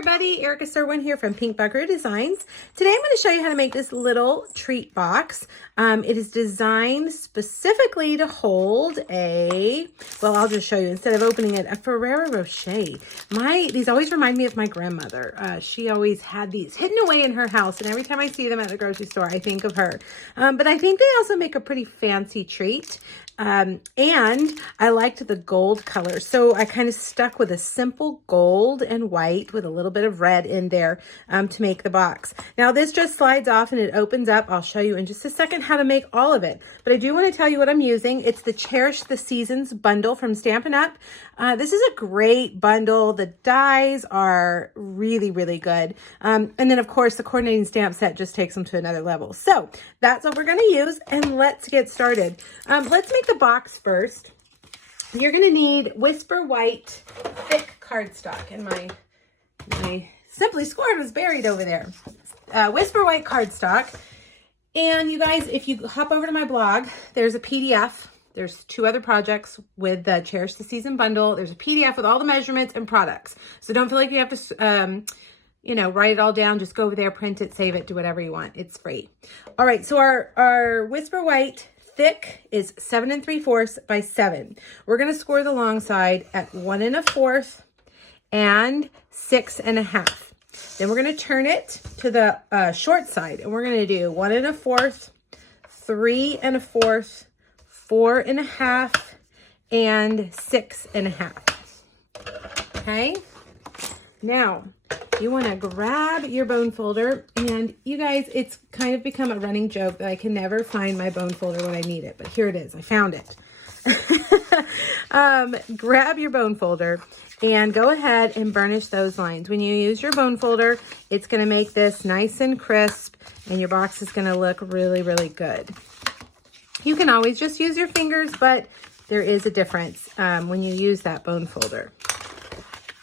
everybody, Erica Serwin here from Pink Buckaroo Designs. Today I'm going to show you how to make this little treat box. It is designed specifically to hold I'll just show you, instead of opening it, a Ferrero Rocher. These always remind me of my grandmother. She always had these hidden away in her house, and every time I see them at the grocery store, I think of her. But I think they also make a pretty fancy treat. And I liked the gold color, so I kind of stuck with a simple gold and white with a little bit of red in there to make the box. Now this just slides off and it opens up. I'll show you in just a second how to make all of it, but I do want to tell you what I'm using. It's the Cherish the Seasons bundle from Stampin' Up. This is a great bundle. The dies are really, really good. And then of course the coordinating stamp set just takes them to another level. So that's what we're going to use, and let's get started. Let's make the box first. You're going to need Whisper White thick cardstock, and my Simply Scored was buried over there. Whisper White cardstock. And you guys, if you hop over to my blog, there's a PDF. There's 2 other projects with the Cherish the Season bundle. There's a PDF with all the measurements and products. So don't feel like you have to, write it all down. Just go over there, print it, save it, do whatever you want. It's free. All right, so our Whisper White thick is 7 3/4 by 7. We're going to score the long side at 1 1/4 and 6 1/2. Then we're going to turn it to the short side, and we're going to do 1 1/4, 3 1/4, 4 1/2, and 6 1/2. Okay. Now you want to grab your bone folder, and you guys, it's kind of become a running joke that I can never find my bone folder when I need it, but here it is. I found it. Grab your bone folder and go ahead and burnish those lines. When you use your bone folder, it's going to make this nice and crisp, and your box is going to look really, really good. You can always just use your fingers, but there is a difference when you use that bone folder.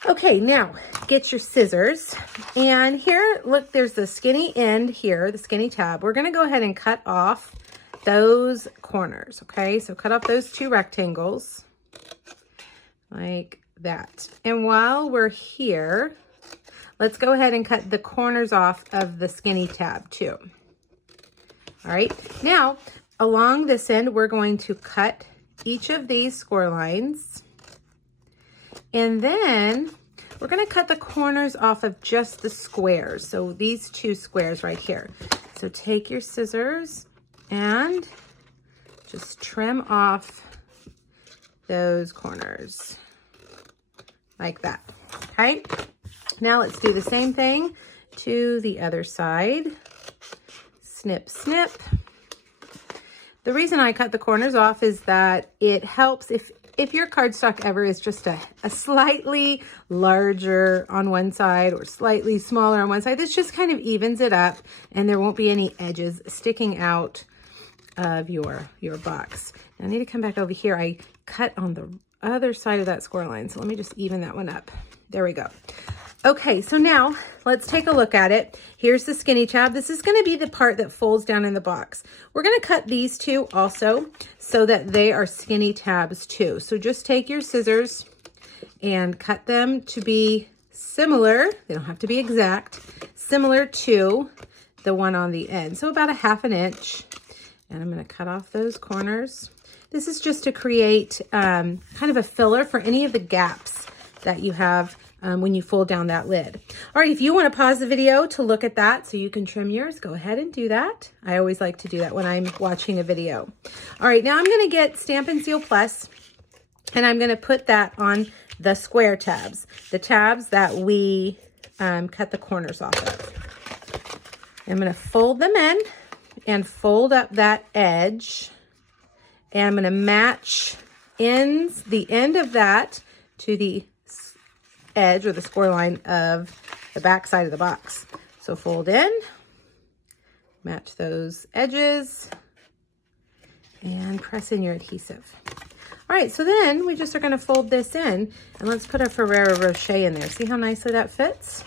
Okay, now get your scissors, and here, look, there's the skinny end here, the skinny tab. We're going to go ahead and cut off those corners, okay? So cut off those 2 rectangles like that. And while we're here, let's go ahead and cut the corners off of the skinny tab too. All right, now along this end, we're going to cut each of these score lines, and then we're going to cut the corners off of just the squares. So these 2 squares right here. So take your scissors and just trim off those corners like that. Okay. Now let's do the same thing to the other side. Snip, snip. The reason I cut the corners off is that it helps if your cardstock ever is just a slightly larger on one side or slightly smaller on one side, this just kind of evens it up, and there won't be any edges sticking out of your box. Now I need to come back over here. I cut on the other side of that score line, so let me just even that one up. There we go. Okay, so now let's take a look at it. Here's the skinny tab. This is going to be the part that folds down in the box. We're going to cut these 2 also so that they are skinny tabs too. So just take your scissors and cut them to be similar. They don't have to be exact. Similar to the one on the end. So about 1/2 inch. And I'm going to cut off those corners. This is just to create kind of a filler for any of the gaps that you have when you fold down that lid. All right, if you want to pause the video to look at that so you can trim yours, go ahead and do that. I always like to do that when I'm watching a video. All right, now I'm going to get Stampin' Seal Plus, and I'm going to put that on the square tabs, the tabs that we cut the corners off of. I'm going to fold them in and fold up that edge, and I'm going to match the end of that to the edge or the score line of the back side of the box. So fold in, match those edges, and press in your adhesive. All right, so then we just are going to fold this in, and let's put a Ferrero Rocher in there. See how nicely that fits?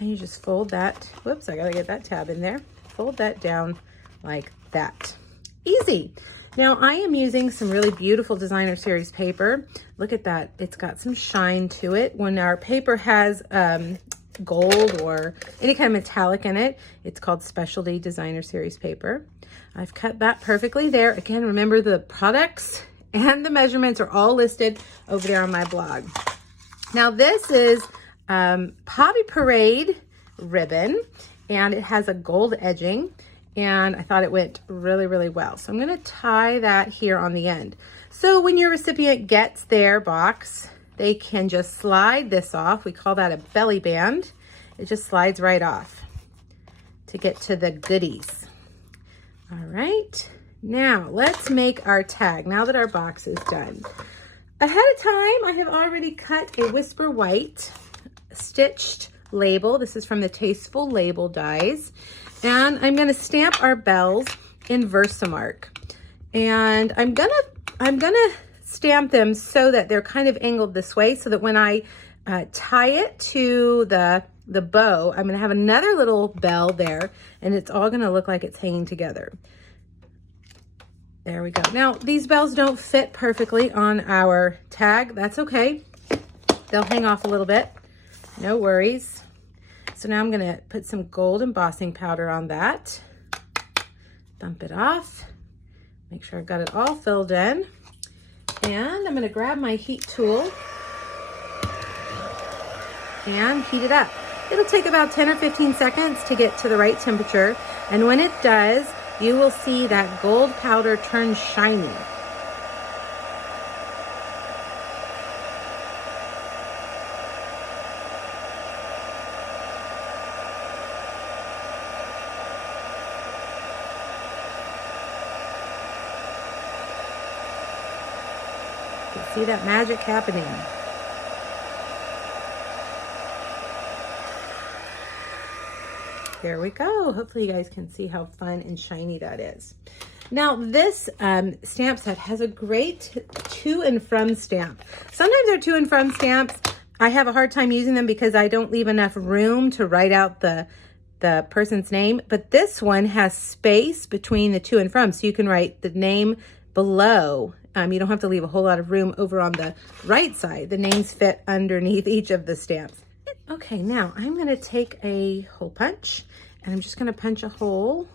And you just fold that. Whoops, I got to get that tab in there. Fold that down like that. Easy. Now I am using some really beautiful designer series paper. Look at that. It's got some shine to it. When our paper has gold or any kind of metallic in it. It's called Specialty Designer Series paper. I've cut that perfectly there. Again, remember the products and the measurements are all listed over there on my blog. Now this is Poppy Parade ribbon, and it has a gold edging, and I thought it went really, really well. So I'm gonna tie that here on the end. So when your recipient gets their box, they can just slide this off. We call that a belly band. It just slides right off to get to the goodies. All right, now let's make our tag now that our box is done. Ahead of time, I have already cut a Whisper White stitched label. This is from the Tasteful Label dies. And I'm gonna stamp our bells in Versamark. And I'm gonna stamp them so that they're kind of angled this way, so that when I tie it to the bow, I'm gonna have another little bell there, and it's all gonna look like it's hanging together. There we go. Now, these bells don't fit perfectly on our tag. That's okay. They'll hang off a little bit. No worries. So now I'm gonna put some gold embossing powder on that. Dump it off. Make sure I've got it all filled in. And I'm gonna grab my heat tool and heat it up. It'll take about 10 or 15 seconds to get to the right temperature. And when it does, you will see that gold powder turn shiny. You can see that magic happening. There we go. Hopefully you guys can see how fun and shiny that is. Now this stamp set has a great to and from stamp. Sometimes our to and from stamps, I have a hard time using them because I don't leave enough room to write out the person's name. But this one has space between the to and from, so you can write the name below. You don't have to leave a whole lot of room over on the right side. The names fit underneath each of the stamps. Okay, now I'm gonna take a hole punch and I'm just gonna punch a hole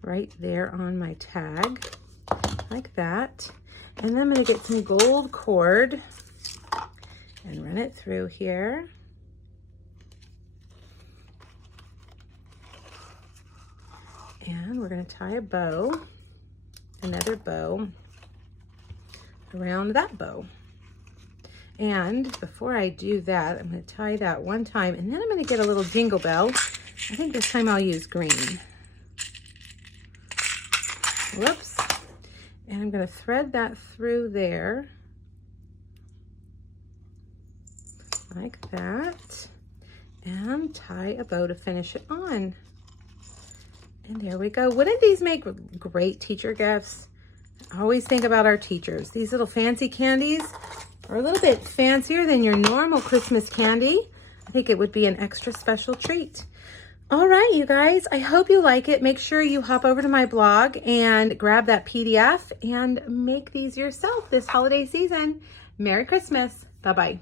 right there on my tag, like that. And then I'm gonna get some gold cord and run it through here. And we're gonna tie a bow, another bow, around that bow. And before I do that, I'm going to tie that one time, and then I'm going to get a little jingle bell. I think this time I'll use green. Whoops. And I'm going to thread that through there, like that, and tie a bow to finish it on. And there we go. Wouldn't these make great teacher gifts? I always think about our teachers. These little fancy candies are a little bit fancier than your normal Christmas candy. I think it would be an extra special treat. All right, you guys, I hope you like it. Make sure you hop over to my blog and grab that PDF and make these yourself this holiday season. Merry Christmas. Bye-bye.